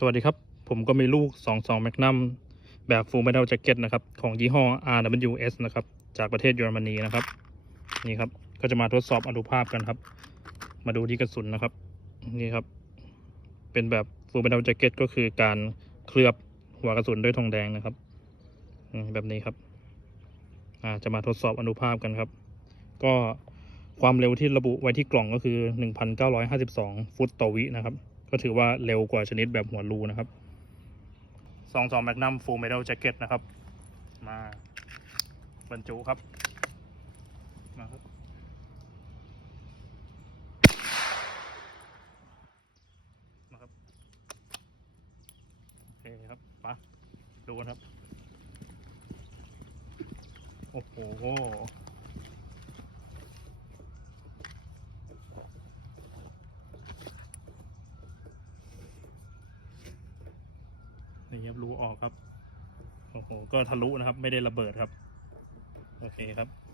สวัสดีครับ ผมก็มีลูก 22แมกนัมแบบฟู l เมทัลแจ็คเก็ตนะครับ ของยี่ห้อ RWS นะครับ จากประเทศเยอรมนีนะครับ นี่ครับ ก็จะมาทดสอบอนุภาพกันครับ มาดูที่กระสุนนะครับ นี่ครับ เป็นแบบฟู l เมทัลแจ็คเก็ตก็คือการเคลือบหัวกระสุนด้วยทองแดงนะครับ แบบนี้ครับอ่าจะมาทดสอบอนุภาพกันครับ ก็ความเร็วที่ระบุไว้ที่กล่องก็คือ 1,952 ฟุตต่อวินะครับ ก็ถือว่าเร็วกว่าชนิดแบบหัวรูนะครับสองสองแมกนัมฟูลเมทัลแจ็คเก็ตนะครับ มาบรรจุครับมาครับมาครับโอเคครับมาดูกันครับ โอ้โห นี่ครับรูออกครับโอ้โหก็ทะลุนะครับ ไม่ได้ระเบิดครับ โอเคครับ